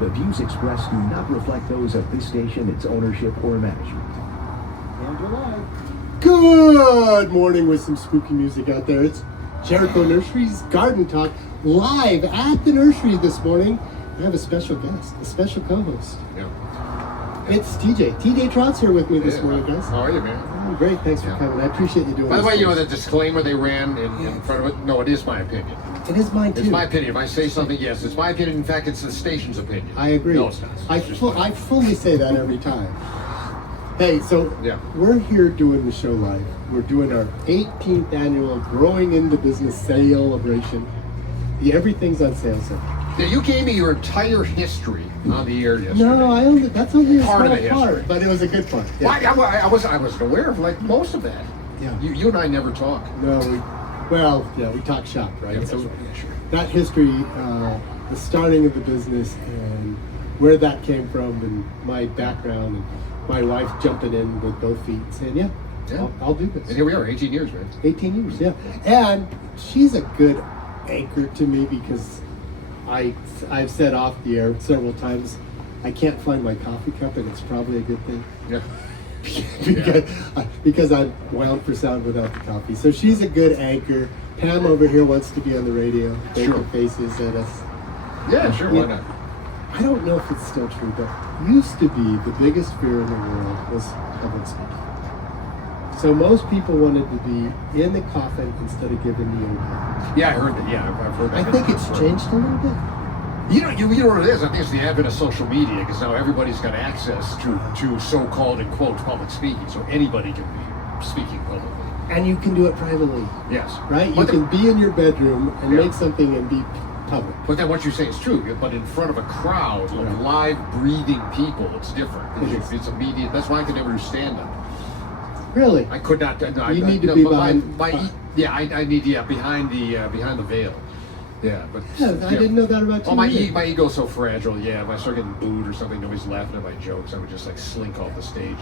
The views expressed do not reflect those of this station, its ownership, or management. And you're live. Good morning with some spooky music out there. It's Jericho Nursery's Garden Talk live at the nursery this morning. I have a special guest, a special co-host. Yeah. It's TJ Trout's here with me this morning, guys. How are you, man? Oh, great, thanks for coming. I appreciate you doing this. By the way, you know the disclaimer they ran in front of it? No, it is my opinion. It is mine too. It's my opinion. If I say something, yes, it's my opinion. In fact, it's the station's opinion. I agree. No, it's not. I fully say that every time. Hey, so Yeah. we're here doing the show live. We're doing our 18th annual Growing into Business Celebration. The Everything's on Sale Center. Now, you gave me your entire history on the air yesterday. No, that's only a Part of small the history. part, but it was a good part. Yeah. Well, I wasn't aware of like most of that. Yeah. You and I never talk. No, we talk shop, right? Yeah, So that's right. Yeah, sure. that history, the starting of the business and where that came from and my background and my wife jumping in with both feet saying, yeah. I'll do this. And here we are, 18 years, man. 18 years, yeah. And she's a good anchor to me because I've said off the air several times, I can't find my coffee cup, and it's probably a good thing. Yeah. because I'm wound for sound without the coffee. So she's a good anchor. Pam over here wants to be on the radio, making Sure. faces at us. Yeah, sure, why not? I don't know if it's still true, but used to be the biggest fear in the world was public speaking. So most people wanted to be in the coffin instead of giving the oath. Yeah, I heard that. Yeah, I've heard that. I think it's changed a little bit. You know what it is? I think it's the advent of social media because now everybody's got access to so-called, in quotes, public speaking, so anybody can be speaking publicly. And you can do it privately, Yes. right? You But can be in your bedroom and Yeah. make something and be public. But then what you say is true. But in front of a crowd of Right. live, breathing people, it's different. It is. It's immediate. That's why I could never do stand-up. Really? I could not. No, You I, need to no, be but behind- I need behind the veil. Yeah, but Yeah, I didn't know that about you. Oh, my either. ego's so fragile. Yeah, if I start getting booed or something, nobody's laughing at my jokes. I would just like slink off the stage.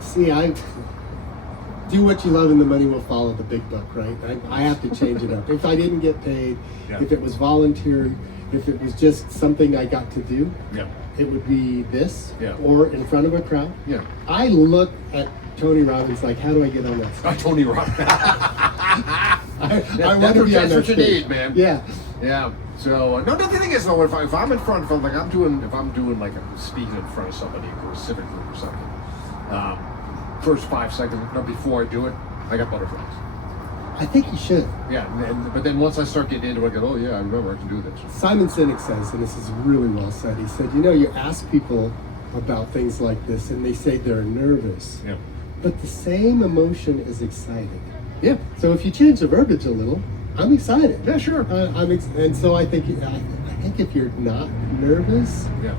See, I do what you love and the money will follow the big buck, right? I have to change it up. If I didn't get paid, Yeah. if it was volunteer, if it was just something I got to do, Yeah, it would be this Yeah. or in front of a crowd. yeah. I look at Tony Robbins like, how do I get on that stage? Tony Robbins. I want That's to what, be on that's that what you stage. need, man. Yeah. Yeah. So no, the thing is though, if I'm in front, if I'm doing like I'm speaking in front of somebody or a civic group or something, first 5 seconds before I do it, I got butterflies. I think you should. Yeah, but then once I start getting into it, I go, oh yeah, I remember I can do this. Simon Sinek says, and this is really well said, he said, you ask people about things like this and they say they're nervous, Yeah. but the same emotion is excited. Yeah. So if you change the verbiage a little, I'm excited. Yeah, sure. And so I think if you're not nervous, Yeah.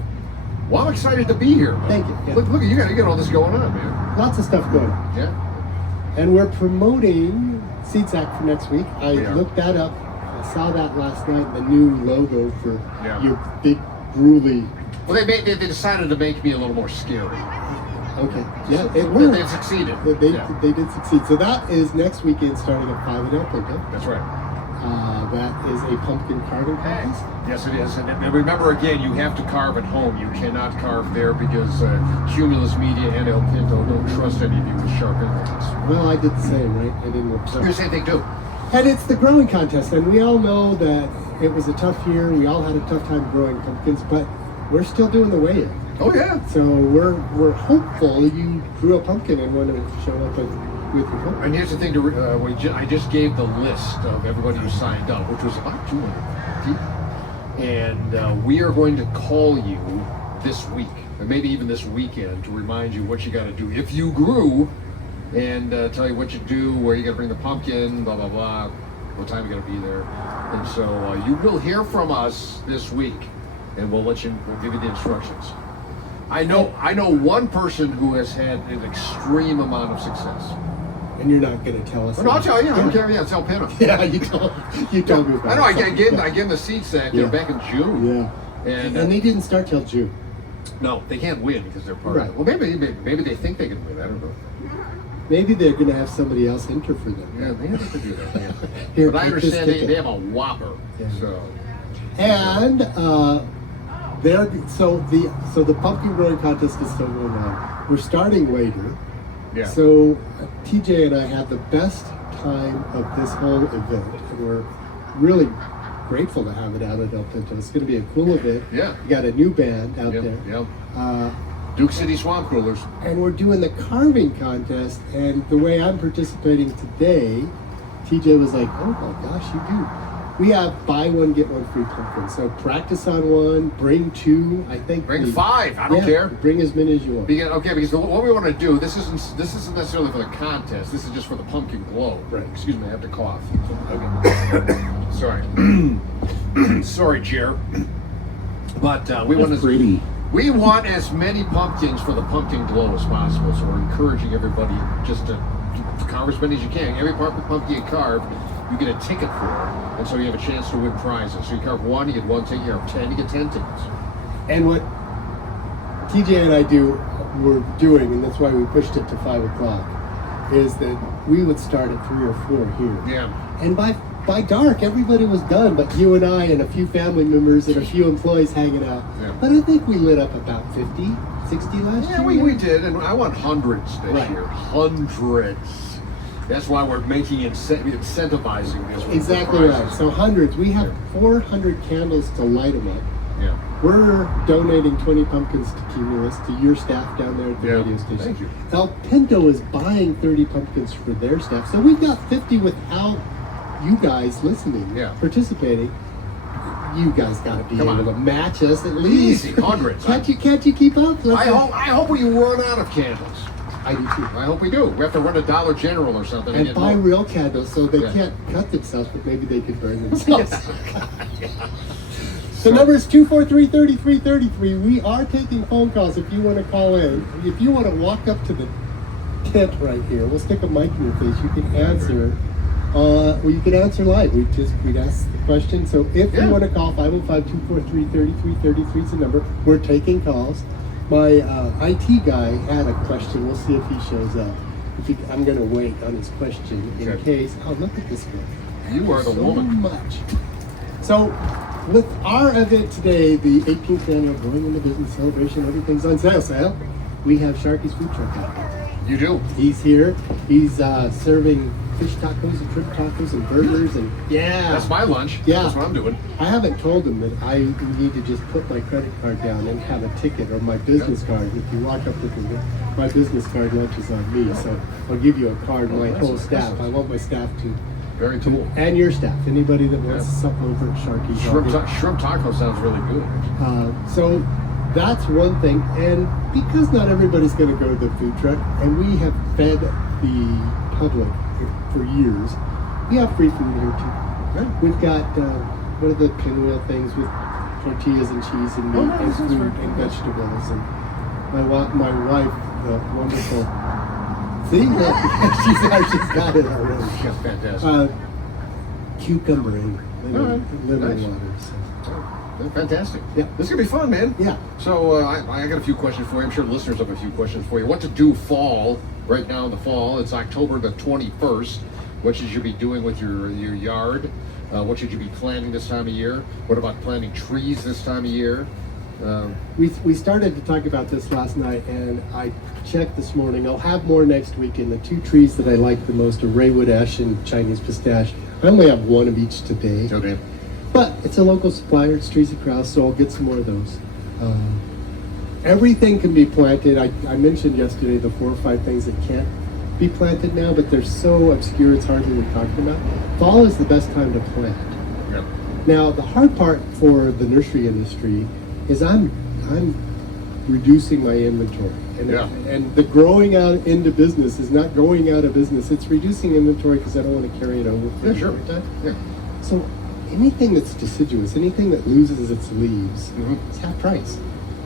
Well, I'm excited to be here. Man. Thank you. Yeah. Look, you got all this going on, man. lots of stuff going on. Yeah. And we're promoting Seed Sack for next week. I We are. looked that up. I saw that last night, the new logo for Yeah. your big, gruely. Well, they decided to make me a little more scary. Okay. Yeah, it They worked. succeeded. They Yeah. did succeed. So that is next weekend starting at 5 in Elko. That's right. That is a pumpkin carving contest. Yes, it is. And remember, again, you have to carve at home. You cannot carve there because Cumulus Media and El Pinto don't trust any of you with sharp instruments. Well, I did the same, right? I didn't work. You're the same thing, too. And it's the growing contest, and we all know that it was a tough year. We all had a tough time growing pumpkins, but we're still doing the weigh-in. Oh, yeah. So we're hopeful you grew a pumpkin and want to show up with your pumpkin. And here's the thing, I just gave the list of everybody who signed up, which was about 200 people. And we are going to call you this week, and maybe even this weekend, to remind you what you got to do if you grew, and tell you what you do, where you got to bring the pumpkin, blah, blah, blah, what time you got to be there. And so you will hear from us this week, and we'll give you the instructions. I know one person who has had an extreme amount of success. And you're not going to tell us. No, I'll tell you. I don't Yeah. care. Yeah, it's El Pinto. Yeah, you told me about I know. I it. gave them the seed sack back in June. Yeah. And they didn't start till June. no, they can't win because they're part Right. of it. Well, maybe they think they can win. I don't know. Maybe they're going to have somebody else enter for them. Yeah, they have to do that. Yeah. Here, But I keep this understand ticket. they have a whopper. Yeah. So And So the pumpkin growing contest is still going on. We're starting later. Yeah. So TJ and I had the best time of this whole event, and we're really grateful to have it out at El Pinto. It's going to be a cool event. Yeah. We got a new band out Yep, there. yep. Duke City Swamp Coolers. And we're doing the carving contest, and the way I'm participating today, TJ was like, oh my gosh, you do. We have buy one, get one free pumpkin. So practice on one, bring two, I think. Bring 5, I don't care. Bring as many as you want. Because what we want to do, this isn't necessarily for the contest, this is just for the pumpkin glow. Right. Excuse me, I have to cough. Sorry. Sorry, Chair. But we want to... Pretty. We want as many pumpkins for the pumpkin glow as possible, so we're encouraging everybody just to carve as many as you can. Every pumpkin you carve, you get a ticket for it, and so you have a chance to win prizes. So you carve 1, you get 1 ticket. You carve 10, you get 10 tickets. And what TJ and I were doing, and that's why we pushed it to 5 o'clock, is that we would start at 3 or 4 here. Yeah. And by dark, everybody was done, but you and I and a few family members and a few employees hanging out. Yeah. But I think we lit up about 50, 60 last year. Yeah, we did, and I want hundreds this Right. year. Hundreds. That's why we're making incentivizing this. with Exactly the right. prizes. So hundreds. We have 400 candles to light them up. Yeah. We're donating 20 pumpkins to Cumulus, to your staff down there at the Yeah. radio station. Thank you. El Pinto is buying 30 pumpkins for their staff. So we've got 50 without you guys listening, Yeah. participating. You guys got to be Come able on. to match us at least. Easy, hundreds. Can't you keep up? I hope we run out of candles. I do too. I hope we do. We have to run to Dollar General or something. And get buy more. real candles so they Yeah. can't cut themselves, but maybe they could burn themselves. The number is 243-3333. We are taking phone calls if you want to call in. If you want to walk up to the tent right here, we'll stick a mic in your face. You can answer. You can answer live. We'd ask the question. So if Yeah. you want to call, 505-243-3333 is the number. We're taking calls. My IT guy had a question. We'll see if he shows up. I'm going to wait on his question in Okay. case. Oh, look at this guy. You are the so woman. much. So, with our event today, the 18th annual Going Into Business Celebration, everything's on sale. We have Sharky's food truck out there. You do. He's here. He's serving fish tacos and shrimp tacos and burgers and That's my lunch. Yeah. That's what I'm doing. I haven't told him that I need to just put my credit card down and have a ticket or my business card. If you walk up with me, my business card lunch is on me, so I'll give you a card. My that's whole nice. staff. I want my staff to. Very cool. And your staff, anybody that wants Yeah. something over at Sharky's. I'll get- Shrimp taco sounds really good. So that's one thing, and because not everybody's going to go to the food truck, and we have fed the public for years, we have free food here too. Right. We've got what are the pinwheel things with tortillas and cheese and meat and nice, that's fruit right. and vegetables, and my wife, the wonderful. See, she's got it already. That's fantastic. Cucumber and lemon Nice. water. So. Fantastic. Yeah. This is going to be fun, man. Yeah. So I got a few questions for you. I'm sure listeners have a few questions for you. What to do fall, right now in the fall. It's October the 21st. What should you be doing with your yard? What should you be planting this time of year? What about planting trees this time of year? We started to talk about this last night, and I checked this morning. I'll have more next week. And the two trees that I like the most are Raywood Ash and Chinese Pistache. I only have one of each today, Okay. but it's a local supplier. It's Trees Across, so I'll get some more of those. Everything can be planted. I mentioned yesterday the 4 or 5 things that can't be planted now, but they're so obscure it's hardly worth talking about. Fall is the best time to plant. Yeah. Now, the hard part for the nursery industry is I'm reducing my inventory. And, Yeah. and the growing out into business is not going out of business. It's reducing inventory because I don't want to carry it over for Yeah, a sure. short time. Yeah. So anything that's deciduous, anything that loses its leaves, Mhm. it's half price.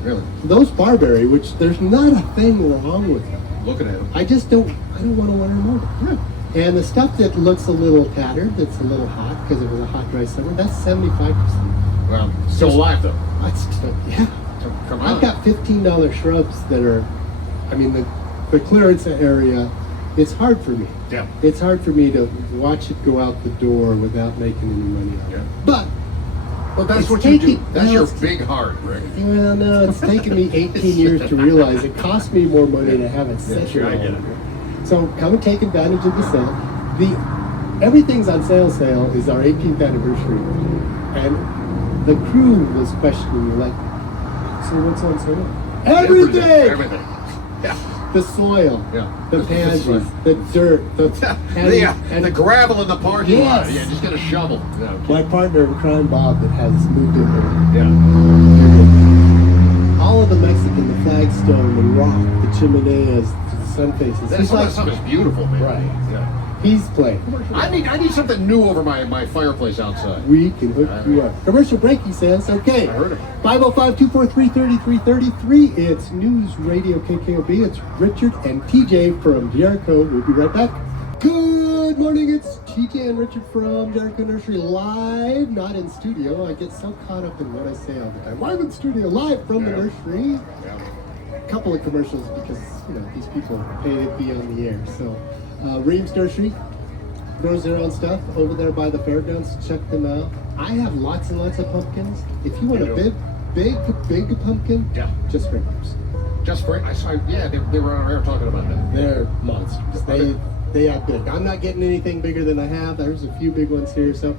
Really. Those barberry, which there's not a thing wrong with them. Looking at them. I don't want to wear them over. Yeah. And the stuff that looks a little tattered, that's a little hot because it was a hot, dry summer, that's 75%. Well, still alive though. Yeah. Come on. I've got $15 shrubs that are, the clearance area, it's hard for me. Yeah. It's hard for me to watch it go out the door without making any money on it. Yeah. But Well, that's It's what you do. taking- That's no, your it's- big heart, Rick. Well, no, it's taken me 18 years to realize it cost me more money to have it set. Sure, I get it. So come and take advantage of the sale. Everything's on sale is our 18th anniversary. And the crew was questioning me like, so what's on sale? Everything! Everything. Yeah. The soil, Yeah. the pansies, the dirt, And the gravel in the parking lot. Yes. Yeah, just get a shovel. Yeah, okay. my partner in crime, Bob, that has moved in there. Yeah. All of the Mexican, the flagstone, the rock, the chimeneas, the sun faces. That He's some of like, that stuff is beautiful, man. Right. Yeah. he's playing. I need something new over my fireplace outside. We can hook you up. Commercial break, he says. Okay. I heard it. 505-243-3333. It's News Radio KKOB. It's Richard and TJ from Jericho. We'll be right back. Good morning. It's TJ and Richard from Jericho Nursery live, not in studio. I get so caught up in what I say all the time. Live in studio, live from the nursery. Yeah. A couple of commercials because, these people pay to be on the air. So, Reams Nursery grows their own stuff over there by the fairgrounds. Check them out. I have lots and lots of pumpkins. If you want a big pumpkin, Yeah. just sprinklers. Just for I saw. Yeah, they were on air talking about that. They're monsters. They are big. I'm not getting anything bigger than I have. There's a few big ones here. So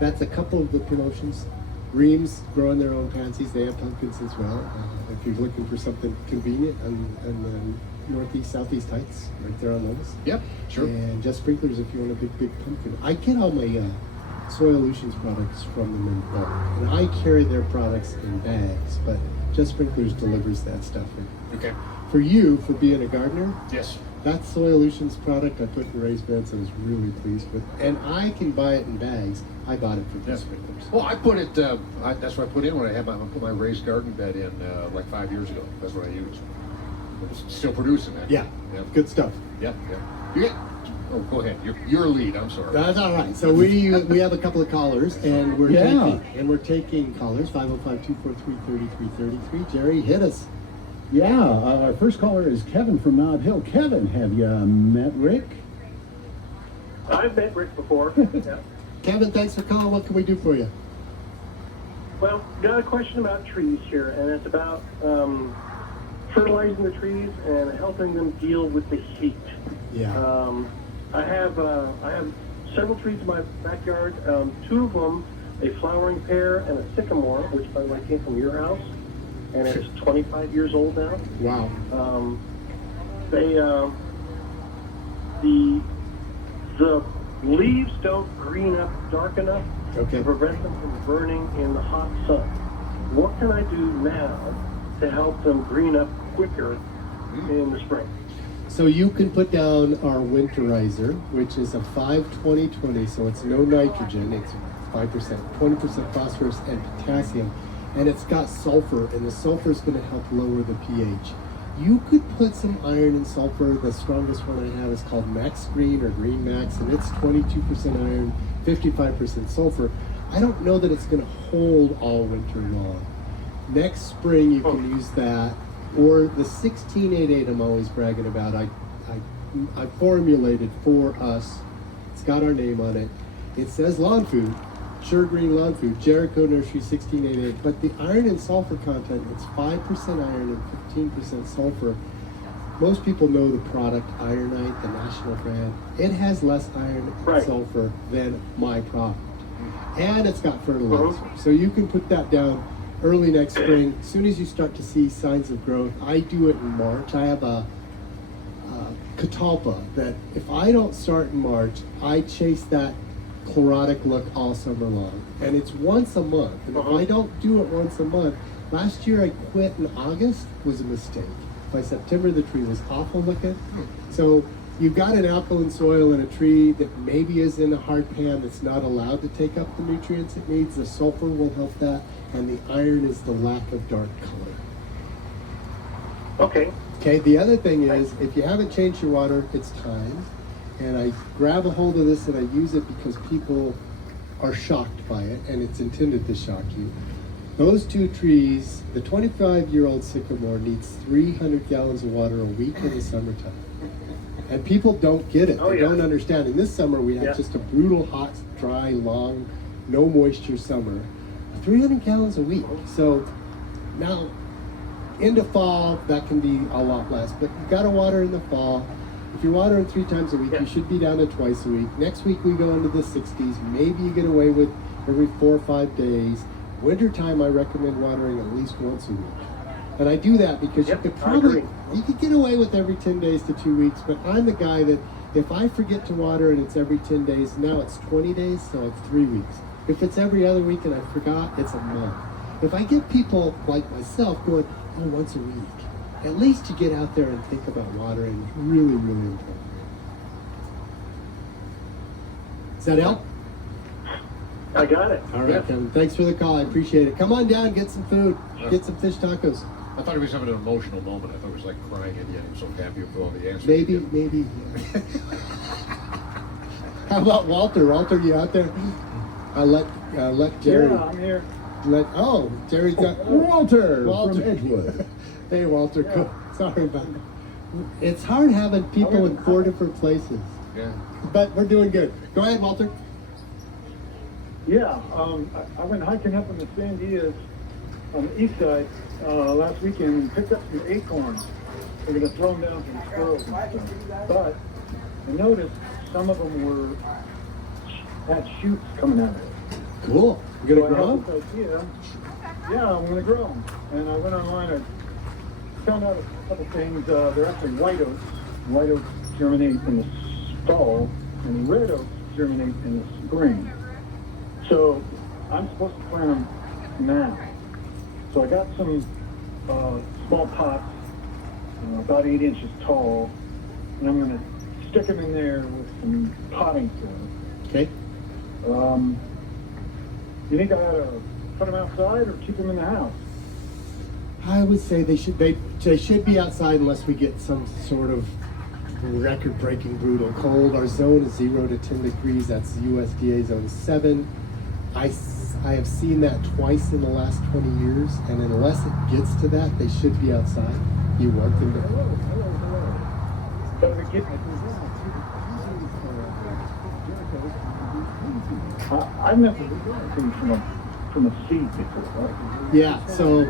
that's a couple of the promotions. Reams growing their own pansies. They have pumpkins as well. If you're looking for something convenient and northeast, southeast heights, right there on those. Yep, sure. And just sprinklers if you want a big pumpkin. I get all my Soillutions products from them in bulk, and I carry their products in bags, but Just Sprinklers delivers that stuff. Okay. For you, for being a gardener, Yes. that Soillutions product I put in raised beds I was really pleased with. And I can buy it in bags. I bought it from Just Sprinklers. Well, I put it. That's what I put in when I put my raised garden bed in like 5 years ago. That's what I used. It's still producing that. Yeah, good stuff. Yeah. You get. Oh, go ahead. Your lead. I'm sorry. That's all right. So we have a couple of callers, and we're taking callers 505-243-3333. Jerry, hit us. Yeah, our first caller is Kevin from Mount Hill. Kevin, have you met Rick? I've met Rick before. Yeah. Kevin, thanks for calling. What can we do for you? Well, got a question about trees here, and it's about fertilizing the trees and helping them deal with the heat. Yeah. I have several trees in my backyard. Two of them, a flowering pear and a sycamore, which by the way came from your house, and it's 25 years old now. Wow. The leaves don't green up dark enough Okay. to prevent them from burning in the hot sun. What can I do now to help them green up quicker in the spring? So you can put down our winterizer, which is a 5-20-20, so it's no nitrogen, it's 5%, 20% phosphorus and potassium, and it's got sulfur, and the sulfur is going to help lower the pH. You could put some iron and sulfur. The strongest one I have is called Max Green or Green Max, and it's 22% iron, 55% sulfur. I don't know that it's going to hold all winter long. Next spring you can use that, or the 1688 I'm always bragging about. I formulated for us. It's got our name on it. It says lawn food, Sure Green Lawn Food, Jericho Nursery 1688. But the iron and sulfur content, it's 5% iron and 15% sulfur. Most people know the product Ironite, the national brand. It has less iron and sulfur than my product. And it's got fertilizer. So you can put that down early next spring. As soon as you start to see signs of growth, I do it in March. I have a catalpa that if I don't start in March, I chase that chlorotic look all summer long. And it's once a month. And if I don't do it once a month, last year I quit in August, was a mistake. By September, the tree was awful looking. So you've got an alkaline soil in a tree that maybe is in a hard pan that's not allowed to take up the nutrients it needs. The sulfur will help that, and the iron is the lack of dark color. Okay. Okay, the other thing is, if you haven't changed your water, it's time. And I grab a hold of this and I use it because people are shocked by it, and it's intended to shock you. Those two trees, the 25-year-old sycamore needs 300 gallons of water a week in the summertime. And people don't get it. They don't understand. In this summer, we had just a brutal, hot, dry, long, no moisture summer. 300 gallons a week. So now, into fall, that can be a lot less, but you gotta water in the fall. If you're watering 3 times a week, you should be down to twice a week. Next week we go into the 60s. Maybe you get away with every 4 or 5 days. Wintertime, I recommend watering at least once a week. And I do that because you could probably, you could get away with every 10 days to 2 weeks, but I'm the guy that if I forget to water and it's every 10 days, now it's 20 days, so it's 3 weeks. If it's every other week and I forgot, it's a month. If I get people like myself going, oh, once a week, at least you get out there and think about watering. It's really, really important. Does that help? I got it. All right, Kevin. Thanks for the call. I appreciate it. Come on down, get some food, get some fish tacos. I thought he was having an emotional moment. I thought he was like crying at the end. He was so happy with all the answers. Maybe. How about Walter? Walter, you out there? Let Jerry. Yeah, I'm here. Jerry's got Walter from Edgewood. Hey, Walter. Cool. Sorry about that. It's hard having people in 4 different places, Yeah. but we're doing good. Go ahead, Walter. Yeah, I went hiking up in the Sandias on the east side last weekend and picked up some acorns. We're going to throw them down to the squirrels and stuff. But I noticed some of them had shoots coming out of it. Cool. You're So gonna I grow had them? this idea. Yeah, I'm going to grow them. And I went online and found out a couple things. They're actually white oaks. White oaks germinate in the fall, and red oaks germinate in the spring. So I'm supposed to plant them now. So I got some small pots, about 8 inches tall, and I'm going to stick them in there with some potting soil. Okay. You think I ought to put them outside or keep them in the house? I would say they should be outside unless we get some sort of record-breaking brutal cold. Our zone is 0 to 10 degrees. That's USDA zone 7. I have seen that twice in the last 20 years, and unless it gets to that, they should be outside. You want them to. But we get, I've never seen from a seed before, right? Yeah, so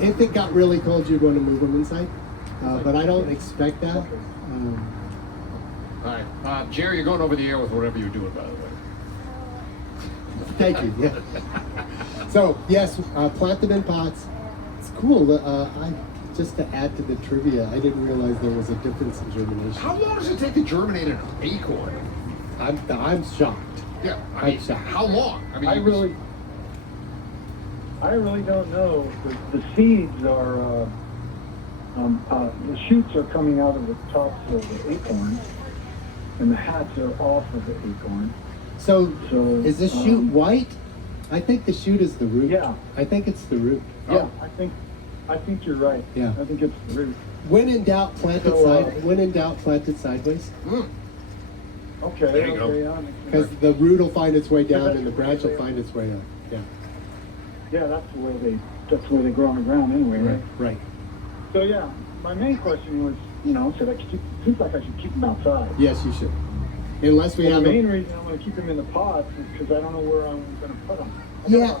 if it got really cold, you're going to move them inside, but I don't expect that. All right. Jerry, you're going over the air with whatever you're doing, by the way. Thank you. Yeah. So yes, plant them in pots. It's cool. Just to add to the trivia, I didn't realize there was a difference in germination. How long does it take to germinate an acorn? I'm shocked. Yeah. I'm shocked. How long? I really don't know. The seeds are, the shoots are coming out of the tops of the acorn, and the hats are off of the acorn. So is this So, shoot white? I think the shoot is the root. Yeah. I think it's the root. Yeah, I think you're right. Yeah. I think it's the root. When in doubt, plant it When in doubt, plant it sideways. Okay. There you go. Okay. Yeah, makes Because sense. the root will find its way down and the branch will find its way up. Yeah. Yeah, that's the way they grow on the ground anyway, right? Right. So yeah, my main question was, seems like I should keep them outside. Yes, you should. Unless we Well, have the a. main reason I'm going to keep them in the pots is because I don't know where I'm going to put them. Yeah.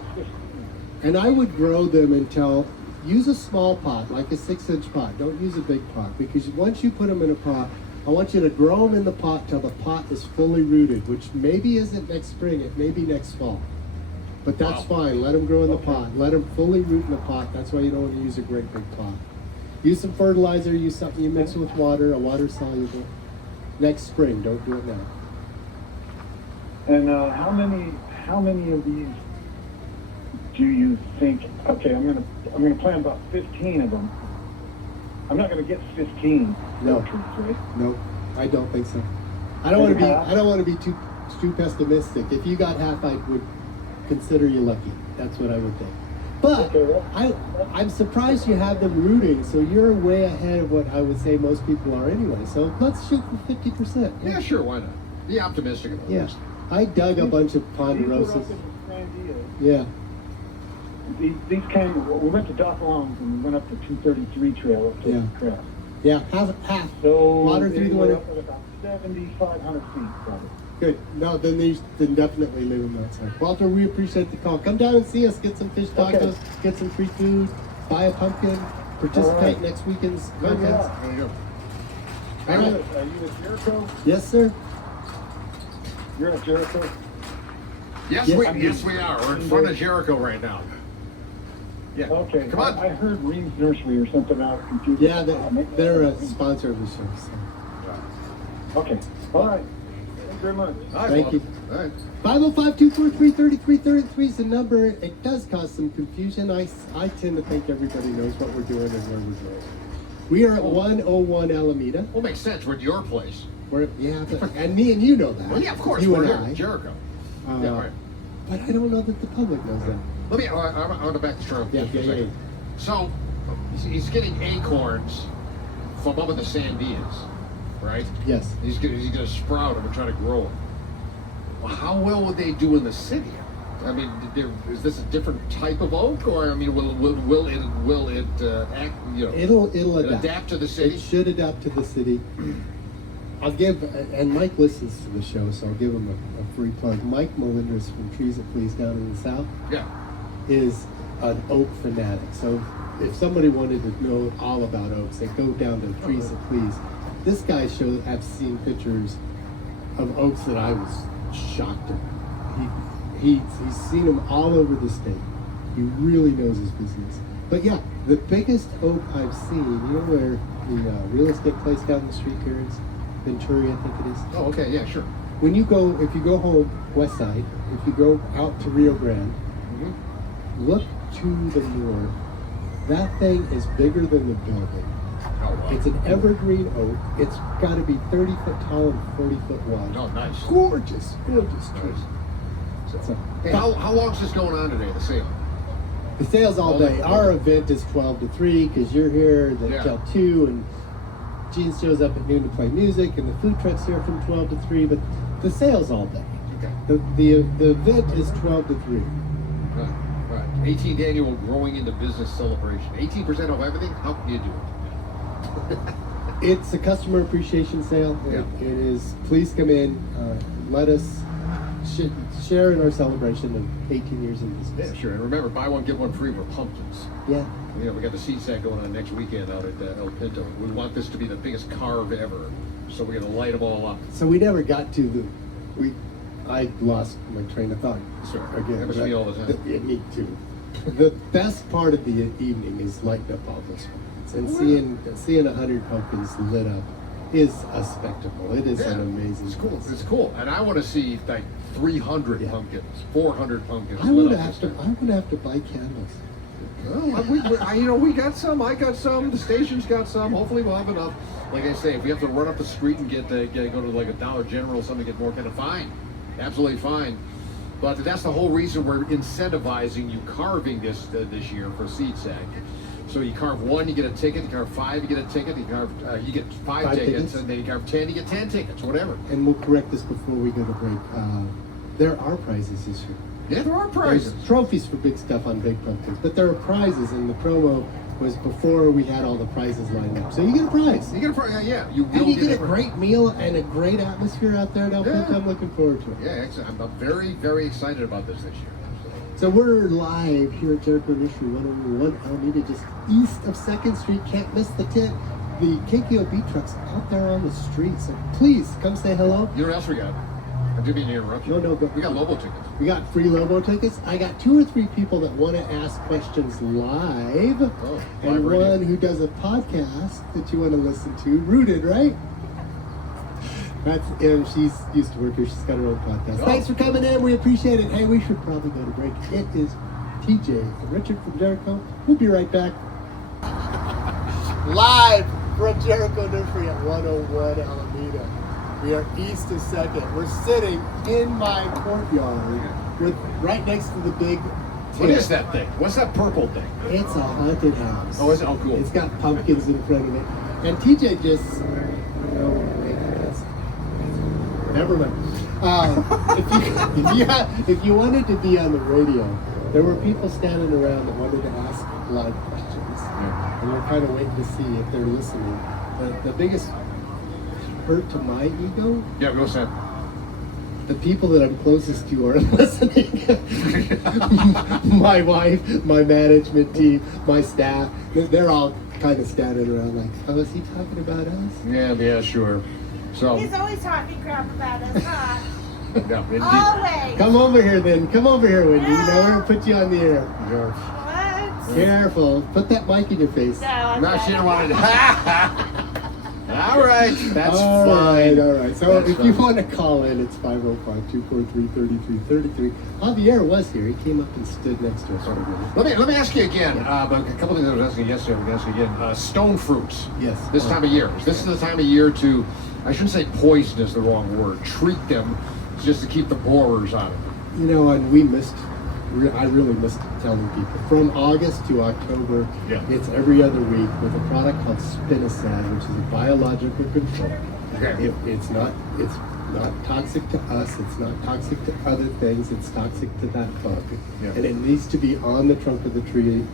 And I would grow them until, use a small pot, like a 6-inch pot. Don't use a big pot, because once you put them in a pot, I want you to grow them in the pot till the pot is fully rooted, which maybe isn't next spring, it may be next fall. But that's fine, let them grow in the pot. Let them fully root in the pot. That's why you don't want to use a great big pot. Use some fertilizer, use something you mix with water, a water soluble. Next spring, don't do it now. And how many of these do you think? Okay, I'm gonna plant about 15 of them. I'm not gonna get 15 No. trees, right? Nope, I don't think so. I don't want to be too pessimistic. If you got half, I would consider you lucky. That's what I would think. But I'm surprised you have them rooting, so you're way ahead of what I would say most people are anyway. So let's shoot for 50%. Yeah, sure. Why not? Be optimistic about Yeah. this. I dug a bunch of These were up ponderosas. in the Sandias. Yeah. These came. We went to Doc Long's and we went up the 233 trail up to Yeah. the crest. Yeah, half. So Water they through the were winter. up at about 7,500 feet, probably. Good. No, then definitely leave them outside. Walter, we appreciate the call. Come down and see us. Get some fish tacos. Okay. Get some free food. Buy a pumpkin. Participate right. next weekend's Good contest. luck. There you go. All right. Are you at Jericho? Yes, sir. You're at Jericho? Yes, Yes. we are. We're in front of Jericho right now. Yeah. Okay. Come on. I heard Reams Nursery or something out confused. Yeah, they're a sponsor of the show. So. Okay. All right. Thank you very much. All right, Thank well, you. All right. 505-243-3333 is the number. It does cause some confusion. I tend to think everybody knows what we're doing and where we're going. We are at 101 Alameda. Well, makes sense. We're at your place. And me and you know that. Well, yeah, of course. You We're and here I. at Jericho. Uh, Yeah, right. But I don't know that the public knows that. Let me. I want to back the truck. Yeah, for a yeah, second. yeah. So he's getting acorns from up in the Sandias, right? Yes. He's gonna sprout them and try to grow them. Well, how well would they do in the city? I mean, is this a different type of oak, or I mean, will it act? You know, It'll adapt. adapt to the city. It should adapt to the city. I'll give, and Mike listens to the show, so I'll give him a free plug. Mike Melendres from Trees That Please down in the south Yeah. is an oak fanatic. So if somebody wanted to know all about oaks, they go down to Trees That Please. This guy I've seen pictures of oaks that I was shocked at. He's seen them all over the state. He really knows his business. But yeah, the biggest oak I've seen, you know where the real estate place down the street here is? Venturi, I think it is. Oh, okay. Yeah, sure. If you go home, west side, if you go out to Rio Grande, Mm-hmm. look to the north. That thing is bigger than the building. Oh, wow. It's an evergreen oak. It's got to be 30 foot tall and 40 foot wide. Oh, nice. Gorgeous tree. Nice. So, Hey, how long is this going on today? The sale? the sales all day. Our event is 12 to 3 because you're here Yeah. till 2, and Gene shows up at noon to play music, and the food truck's here from 12 to 3. But the sales all day. Okay. The event is 12 to 3. Right. Right. 18th annual Growing into Business celebration. 18% off everything. How can you do it? It's a customer appreciation sale. Yeah. It is. Please come in. Let us share in our celebration of 18 years in business. Yeah, sure. And remember, buy one, get one free for pumpkins. Yeah. You know, we got the seed sack going on next weekend out at El Pinto. We want this to be the biggest carve ever. So we're going to light them all up. So we never got to I lost my train of thought. Sure. Again. Happens to me all the time. Yeah, me too. The best part of the evening is lighting up all those pumpkins and seeing 100 pumpkins lit up is a spectacle. It is an amazing. It's cool. place. It's cool. And I want to see like 300 Yeah. pumpkins, 400 pumpkins. I lit would up have this to. time. I would have to buy candles. Well, we got some. I got some. The station's got some. Hopefully, we'll have enough. Like I say, if we have to run up the street and go to like a Dollar General or something, get more kind of fine. Absolutely fine. But that's the whole reason we're incentivizing you carving this year for seed sack. So you carve one, you get a ticket. You carve 5, you get a ticket. You get 5 tickets, and then you carve 10, you get 10 tickets. Whatever. And we'll correct this before we go to break. There are prizes this year. Yeah, there are prizes. There's trophies for big stuff on big pumpkins, but there are prizes, and the promo was before we had all the prizes lined up. So you get a prize. You get a prize. Yeah, you will And you get a prize. great meal and a great atmosphere out there at El Pinto. Yeah. I'm looking forward to it. Yeah, excellent. I'm very, very excited about this year. So we're live here at Jericho Nursery 101 Alameda, just east of 2nd Street. Can't miss the tent. The KKOB truck's out there on the street, so please come say hello. You know what else we got? I didn't mean to interrupt you. No, go. We got Lobo tickets. We got free Lobo tickets. I got 2 or 3 people that want to ask questions live, Oh, and live radio. one who does a podcast that you want to listen to. Rooted, right? She's used to work here. She's got her own podcast. Oh. Thanks for coming in. We appreciate it. Hey, we should probably go to break. It is TJ and Richard from Jericho. We'll be right back. Live from Jericho Nursery at 101 Alameda. We are east of 2nd. We're sitting in my courtyard with right next to the big tent. What is that thing? What's that purple thing? It's a haunted house. Oh, is it? Oh, cool. It's got pumpkins in front of it. And TJ just, never mind. If you wanted to be on the radio, there were people standing around that wanted to ask live questions. Yeah. And we're kind of waiting to see if they're listening. The biggest hurt to my ego Yeah, go Sam. the people that I'm closest to are listening. My wife, my management team, my staff, they're all kind of standing around like, oh, is he talking about us? Yeah, sure. So, He's always talking crap about us, huh? yeah, indeed. Always. Come over here then. Come over here, Wendy. Now we're going to put you on the air. Yeah. What? Careful. Put that mic in your face. No, I'm No, not. she didn't want to. All right, that's All fine. right. So That's if you fine. want to call in, it's 505-243-3333. Javier was here. He came up and stood next to us. Let me ask you again. But a couple of things I was asking yesterday. I'm going to ask you again. Stone fruits. Yes. This time of year. This is the time of year to. I shouldn't say poison is the wrong word. Treat them just to keep the borers out of them. You know, and I really missed telling people. From August to October, Yeah. it's every other week with a product called spinosad, which is a biological control. Okay. It's not toxic to us. It's not toxic to other things. It's toxic to that bug. Yeah. And it needs to be on the trunk of the tree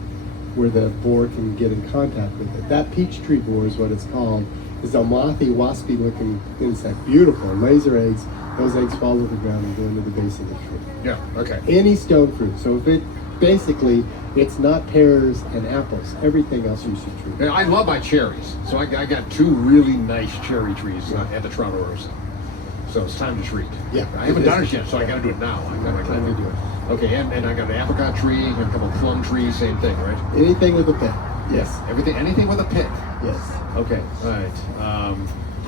where the borer can get in contact with it. That peach tree borer is what it's called. Is a mothy, waspy looking insect. Beautiful. Laser eggs. Those eggs fall to the ground and go into the base of the tree. Yeah. Okay. Any stone fruit. So if it's not pears and apples. Everything else you should treat. And I love my cherries. So I got 2 really nice cherry trees at the Toronto Rose. So it's time to treat. Yeah. I haven't done it yet, so I got to do it now. I gotta do it. Okay, and I got an apricot tree and a couple of plum trees. Same thing, right? Anything with a pit. Yes. Anything with a pit. Yes. Okay. All right.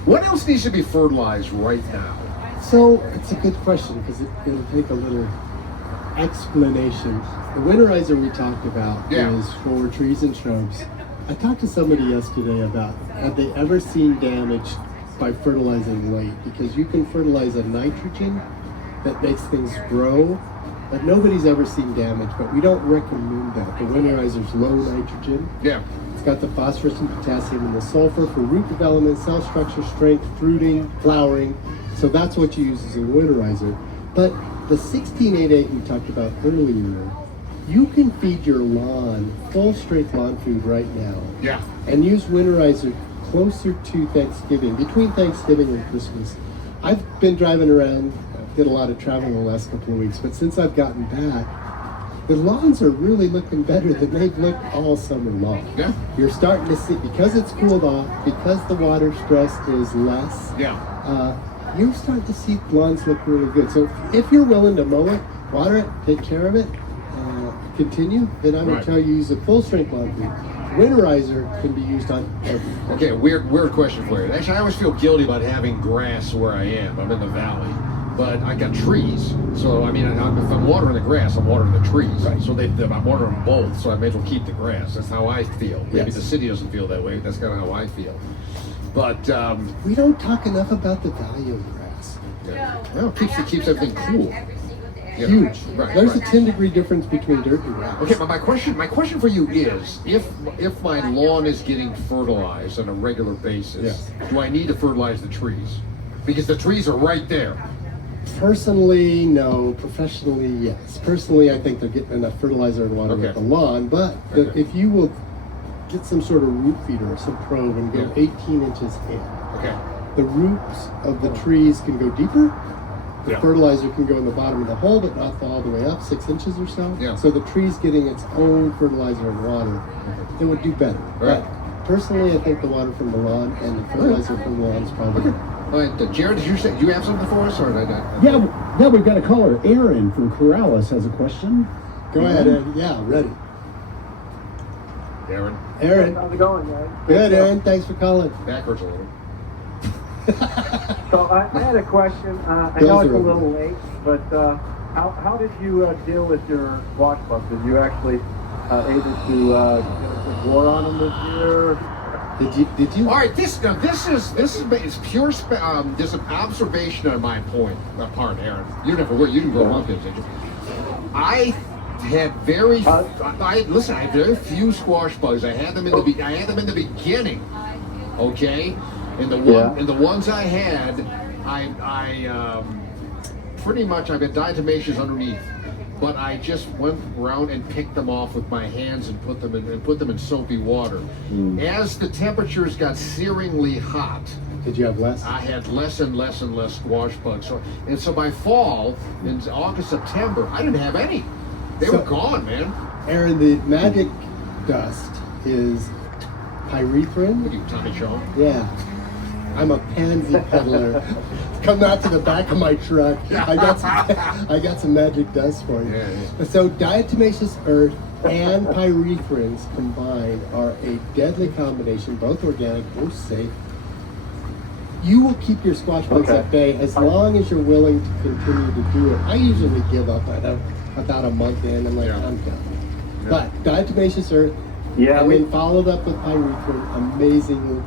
What else needs to be fertilized right now? So it's a good question because it'll take a little explanation. The winterizer we talked about is for trees and shrubs. I talked to somebody yesterday about had they ever seen damage by fertilizing late, because you can fertilize a nitrogen that makes things grow, but nobody's ever seen damage. But we don't recommend that. The winterizer's low nitrogen. Yeah. It's got the phosphorus and potassium and the sulfur for root development, cell structure, strength, fruiting, flowering. So that's what you use as a winterizer. But the 1688 we talked about earlier, you can feed your lawn full strength lawn food right now. Yeah. And use winterizer closer to Thanksgiving, between Thanksgiving and Christmas. I've been driving around, did a lot of traveling the last couple of weeks, but since I've gotten back, the lawns are really looking better than they've looked all summer long. Yeah. You're starting to see, because it's cooled off, because the water stress is less, Yeah. you're starting to see lawns look really good. So if you're willing to mow it, water it, take care of it, continue, then I would Right. tell you use a full strength lawn food. Winterizer can be used on everything. Okay, weird question for you. Actually, I always feel guilty about having grass where I am. I'm in the valley, but I got trees. So I mean, if I'm watering the grass, I'm watering the trees. Right. So I'm watering them both. So I may as well keep the grass. That's how I feel. Maybe Yes. the city doesn't feel that way. That's kind of how I feel. But We don't talk enough about the value of grass. yeah. Well, it keeps everything cool. Yeah. Huge. Right, There's right. a 10-degree difference between dirt and grass. Okay, but my question for you is, if my lawn is getting fertilized on a regular basis, Yes. do I need to fertilize the trees? Because the trees are right there. Personally, no. Professionally, yes. Personally, I think they're getting enough fertilizer and water Okay. with the lawn. But Okay. if you will get some sort of root feeder or some probe and go Yeah. 18 inches in, Okay. the roots of the trees can go deeper. The Yeah. fertilizer can go in the bottom of the hole, but not all the way up, 6 inches or so. Yeah. So the tree's getting its own fertilizer and water. It would do better. Right. But personally, I think the water from the lawn and the fertilizer from the lawn is probably. All right, Jared, did you have something for us, or did I not? Yeah, we've got a caller. Aaron from Corrales has a question. Go ahead, Aaron. Yeah, ready. Aaron, Aaron. How's it going, guys? Good, Aaron. Thanks for calling. back hurts a little. So I had a question. I Those know it's are a over. little late, but how did you deal with your wash bugs? Did you actually able to get a good war on them this year? Did you? All right, this is it's pure just an observation on my part, Aaron. You didn't grow up here, did you? I had very few squash bugs. I had them in the beginning. Okay, and the ones I had, I pretty much I've got diatomaceous underneath, but I just went around and picked them off with my hands and put them in soapy water. As the temperatures got searingly hot, Did you have less? I had less and less and less squash bugs. So by fall, in August, September, I didn't have any. They were gone, man. Aaron, the magic dust is pyrethrin. What are you, Tommy Shaw? Yeah. I'm a pansy peddler. Come out to the back of my truck. I got some magic dust for you. Yeah. So diatomaceous earth and pyrethrins combined are a deadly combination, both organic, both safe. You will keep your squash bugs at bay as long as you're willing to continue to do it. I usually give up at about a month in. I'm like, I'm done. Yeah. But diatomaceous earth, Yeah, and we- then followed up with pyrethrin,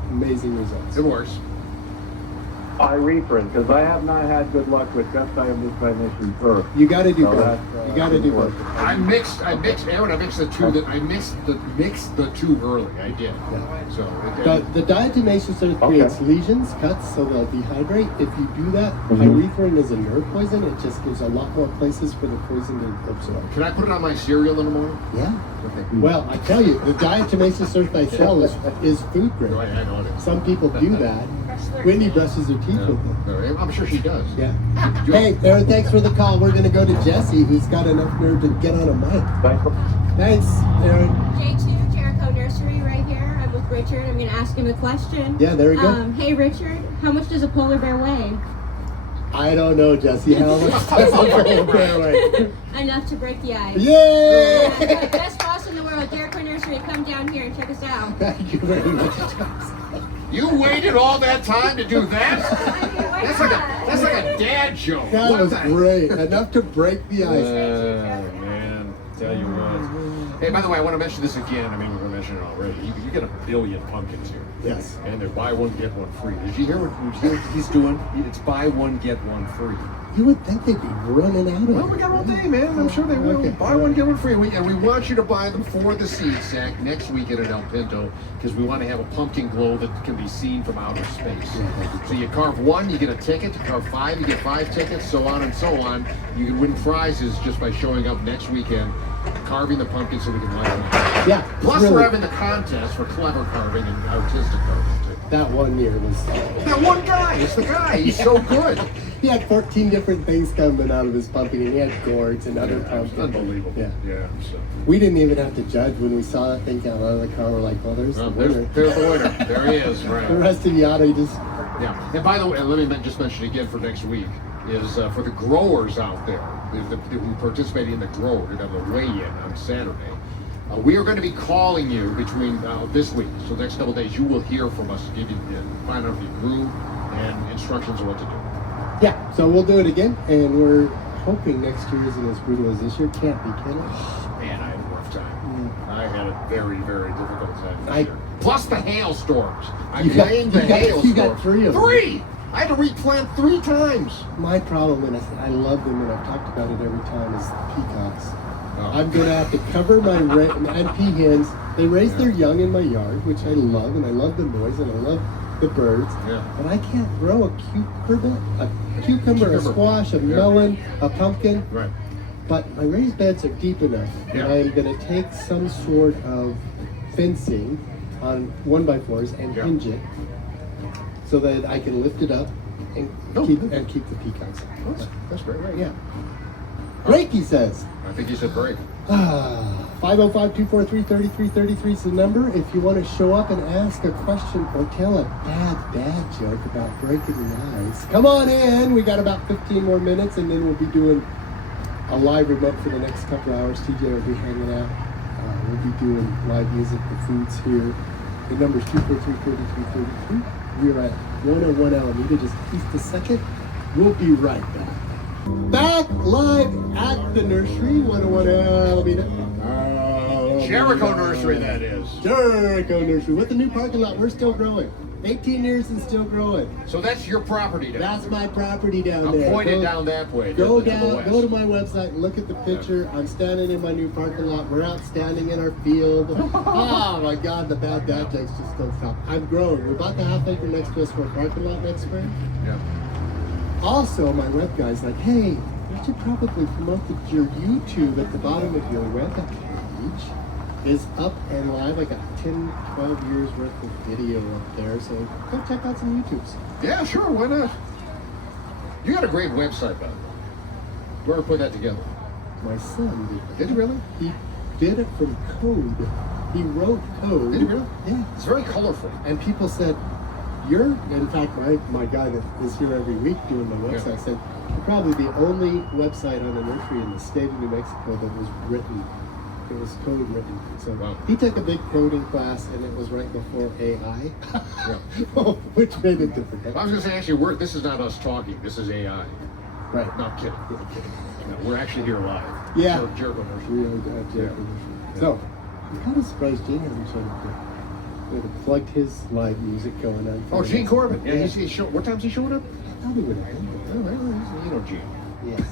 amazing results. It works. Pyrethrin, because I have not had good luck with just diatomaceous earth. You got to do So both. that, You got to do work. both. I mixed the two. I mixed the two early. I did. Yeah. So The diatomaceous earth creates lesions, cuts, so they'll dehydrate. If you do that, pyrethrin is a nerve poison. It just gives a lot more places for the poison to absorb. can I put it on my cereal in the morning? Yeah. Okay. Well, I tell you, the diatomaceous earth I sell is food grade. No, I know it is. Some people do that. Whitney brushes her teeth with it. No, I'm sure she does. Yeah. Hey, Aaron, thanks for the call. We're going to go to Jesse, who's got enough nerve to get on a mic. Thanks, Aaron. J2, Jericho Nursery right here. I'm with Richard. I'm going to ask him a question. Yeah, there we go. Hey, Richard, how much does a polar bear weigh? I don't know, Jesse. How much does a polar bear weigh? Enough to break the ice. Yay! Yeah, best boss in the world, Jericho Nursery. Come down here and check us out. Thank you very much. You waited all that time to do that? I mean, why That's not? like a dad joke. That What was the- great. Enough to break the ice. Man, tell you what. Hey, by the way, I want to mention this again. I mean, we're mentioning it already. You get 1 billion pumpkins here. Yes. And they're buy one, get one free. Did you hear what he's doing? It's buy one, get one free. You would think they'd be running out of Well, we it. got all day, man. I'm sure they will. Okay. Buy one, get one free. And we want you to buy them for the seed sack next weekend at El Pinto because we want to have a pumpkin glow that can be seen from outer space. So you carve one, you get a ticket. You carve 5, you get 5 tickets, so on and so on. You can win prizes just by showing up next weekend, carving the pumpkin so we can light them up. Yeah. Plus, really, we're having the contest for clever carving and artistic carving, too. that 1 year was. That one guy, it's the guy. He's so good. He had 14 different things coming out of his pumpkin, and he had gourds and other It's pumpkins. unbelievable. Yeah. So. We didn't even have to judge when we saw that thing come out of the car. We're like, well, there's the winner. There's the winner. There he is. Right. The rest of the auto just. Yeah. And by the way, let me just mention again for next week is for the growers out there who participate in the grower, who have the weigh-in on Saturday. We are going to be calling you between this week. So the next couple of days, you will hear from us, give you find out if you grew and instructions on what to do. Yeah, so we'll do it again, and we're hoping next year isn't as brutal as this year. Can't be kidding. Man, I had a rough time. I had a very, very difficult time this I- year. Plus the hailstorms. I You got- blamed the you got- hailstorms. you got 3 of them. 3! I had to replant 3 times. My problem, and I love them, and I've talked about it every time, is peacocks. Oh. I'm going to have to cover my and peahens. They raise their young in my yard, which I love, and I love the noise, and I love the birds. Yeah. But I can't grow a cucumber, a squash, a melon, a pumpkin. Right. But my raised beds are deep enough Yeah. that I'm going to take some sort of fencing on 1x4s and Yeah. hinge it so that I can lift it up and Oh, keep good. the peacocks. That's great. Right. Yeah. Break, he says. I think you said break. 505-243-3333 is the number. If you want to show up and ask a question or tell a bad joke about breaking the ice, come on in. We got about 15 more minutes, and then we'll be doing a live remote for the next couple hours. TJ will be hanging out. We'll be doing live music. The food's here. The number's 243-3333. We're at 101 Alameda, just east of 2nd. We'll be right back. Back live at the nursery, 101 Alameda. Jericho Nursery, that is. Jericho Nursery with the new parking lot. We're still growing. 18 years and still growing. So that's your property down That's my property down I'm there. pointed Go- down that way. Go to the down, west. go to my website, look at the picture. I'm standing in my new parking lot. We're out standing in our field. Oh my God, the bad dad jokes just don't stop. I'm growing. We bought the half acre next to us for a parking lot next spring. Yeah. Also, my web guy's like, hey, You should probably promote your YouTube at the bottom of your web page. Is up and live. I got 10, 12 years worth of video up there, so go check out some YouTubes. Yeah, sure, why not? You got a great website, by the way. Whoever put that together? My son did. Did you really? He did it from code. He wrote code. Did you really? Yeah. It's very colorful. And people said, in fact, my guy that is here every week doing my website said, you're probably the only website on a nursery in the state of New Mexico that was written. It was code written. So Wow. he took a big coding class, and it was right before AI, Yeah. which made it difficult. I was going to say, actually, this is not us talking. This is AI. Right. Not kidding. Not kidding. No, we're actually here live. Yeah. Jericho Nursery. We are at Jericho Nursery. So I'm kind of surprised Gene hasn't shown up yet. We would have plugged his live music going on. Oh, Gene Corbin. Yeah, Yeah. He's what time's he showing up? I thought he would have been. Oh, well, you know Gene. Yeah.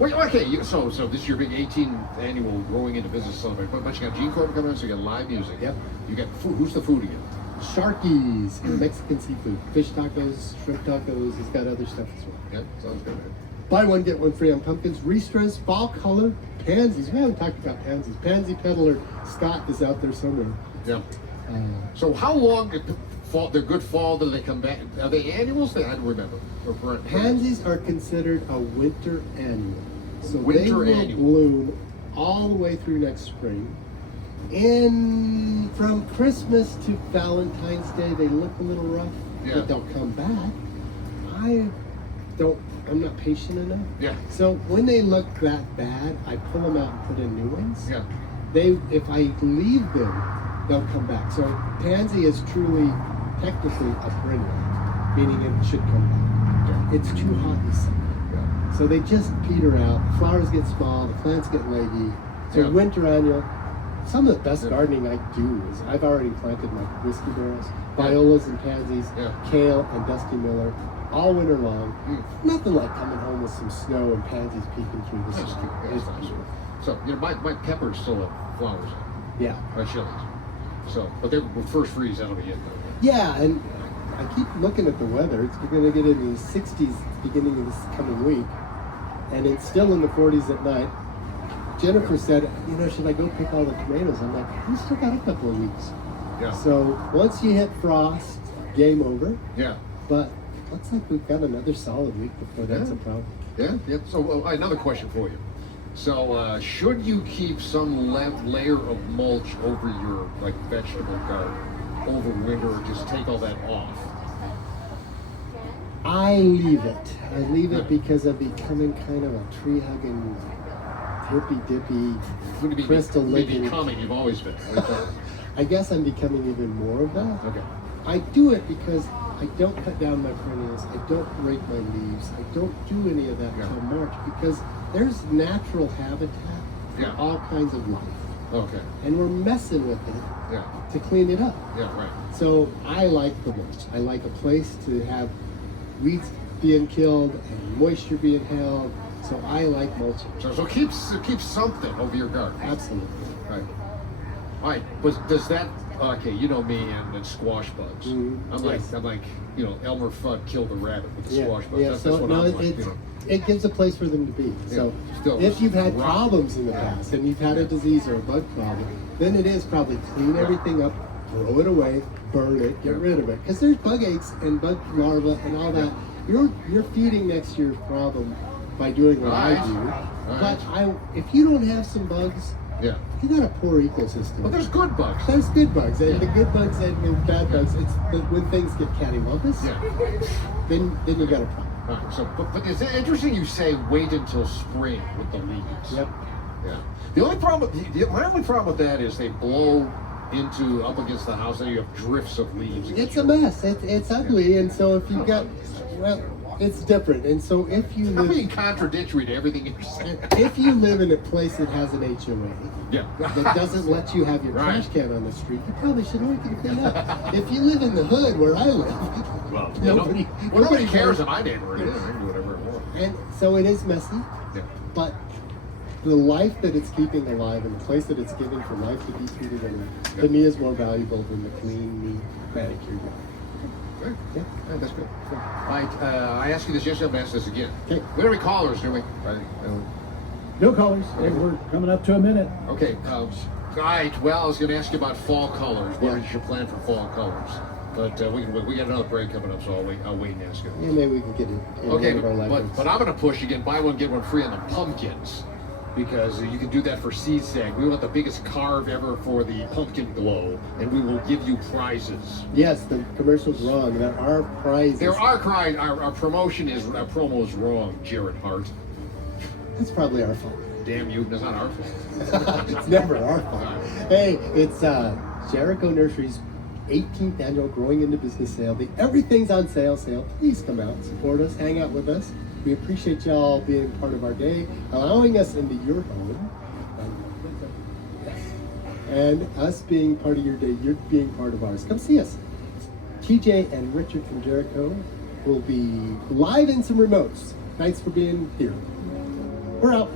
Well, okay, so this is your big 18th annual Growing into Business celebration. But you got Gene Corbin coming in, so you got live music. Yep. You got food. Who's the food again? Sharkies, Mexican seafood, fish tacos, shrimp tacos. He's got other stuff as well. Yeah, sounds good. Man. Buy one, get one free on pumpkins, restras, fall color, pansies. We haven't talked about pansies. Pansy peddler Scott is out there somewhere. Yeah. So how long they're good fall till they come back? Are they annuals? I don't remember. Pansies are considered a winter annual. So they Winter will annual. bloom all the way through next spring. And from Christmas to Valentine's Day, they look a little rough, Yeah. but they'll come back. I'm not patient enough. Yeah. So when they look that bad, I pull them out and put in new ones. Yeah. If I leave them, they'll come back. So pansy is truly, technically a perennial, meaning it should come back. It's too hot in summer. Yeah. So they just peter out. The flowers get small, the plants get leggy. So Yeah. winter annual. Some of the best gardening I do is I've already planted my whiskey barrels, violas and pansies, Yeah. kale and dusty miller, all winter long. Mm. Nothing like coming home with some snow and pansies peeking through the That's snow. cute. Yeah, It's that's cute. nice. So my peppers still have flowers on. Yeah. My chilies. So, but they're with first freeze. That'll be it. Though. Yeah, and I keep looking at the weather. It's going to get in the 60s beginning of this coming week, and it's still in the 40s at night. Jennifer said, should I go pick all the tomatoes? I'm like, we still got a couple of weeks. Yeah. So once you hit frost, game over. Yeah. But looks like we've got another solid week before that's Yeah. a problem. Yeah. Yeah. So another question for you. So should you keep some layer of mulch over your vegetable garden over winter, or just take all that off? I leave it. I leave it because I'm becoming kind of a tree hugging, hippy dippy, Would it be crystal licking. becoming? You've always been. I guess I'm becoming even more of that. Okay. I do it because I don't cut down my perennials. I don't rake my leaves. I don't do any of that Yeah. till March because there's natural habitat for Yeah. all kinds of life. Okay. And we're messing with it Yeah. to clean it up. Yeah. Right. So I like the mulch. I like a place to have weeds being killed and moisture being held. So I like mulching. So keep something over your garden. Absolutely. Right. All right. But does that? Okay, you know me and squash bugs. Mhm. I'm like Yes. Elmer Fudd killed the rabbit with the squash bugs. Yeah, That's so what no, I'm like. it gives a place for them to be. So still if you've had rough. problems in the past and you've had a disease or a bug problem, then it is probably clean everything up, throw it away, burn it, get rid of it. Because there's bug eggs and bug larvae and all that. You're feeding next year's problem by doing what I do. Right. But if you don't have some bugs, Yeah. you got a poor ecosystem. But there's good bugs. There's good bugs, and the good bugs and the bad bugs. It's when things get cattywampus, Yeah. then you got a problem. All right. So, but it's interesting you say wait until spring with the leaves. Yep. Yeah. The only problem, my only problem with that is they blow up against the house, and you have drifts of leaves. It's a mess. It's ugly, and so if you've got, it's different. And so if you I'm being live, contradictory to everything you're saying. if you live in a place that has an HOA Yeah. that doesn't let you have your Right. trash can on the street, you probably should work and clean up. If you live in the hood where I live, Well, nobody cares in my neighborhood. I can do whatever I want. and so it is messy. Yeah. But the life that it's keeping alive and the place that it's giving for life to be treated in, to me, is more valuable than the clean, neat, manicured yard. Good. Yeah. Yeah, that's good. Good. I asked you this yesterday. I'm going to ask this again. Okay. We don't have any callers, do we? No callers. Hey, we're coming up to a minute. Okay. Right. Well, I was going to ask you about fall colors. What Yeah. is your plan for fall colors? But we got another break coming up, so I'll wait and ask you. Yeah, maybe we can get it in Okay, one of our live but groups. I'm going to push again. Buy one get one free on the pumpkins, because you can do that for seed seg. We want the biggest carve ever for the pumpkin glow, and we will give you prizes. Yes, the commercial's wrong. There are prizes. There are cries. Our promo is wrong, Jared Hart. That's probably our fault. Damn you! That's not our fault. It's never our fault. Hey, it's Jericho Nursery's 18th annual Growing into Business sale. The Everything's on sale. Please come out, support us, hang out with us. We appreciate y'all being part of our day, allowing us into your home, and us being part of your day, you're being part of ours. Come see us. TJ and Richard from Jericho will be live in some remotes. Thanks for being here. We're out.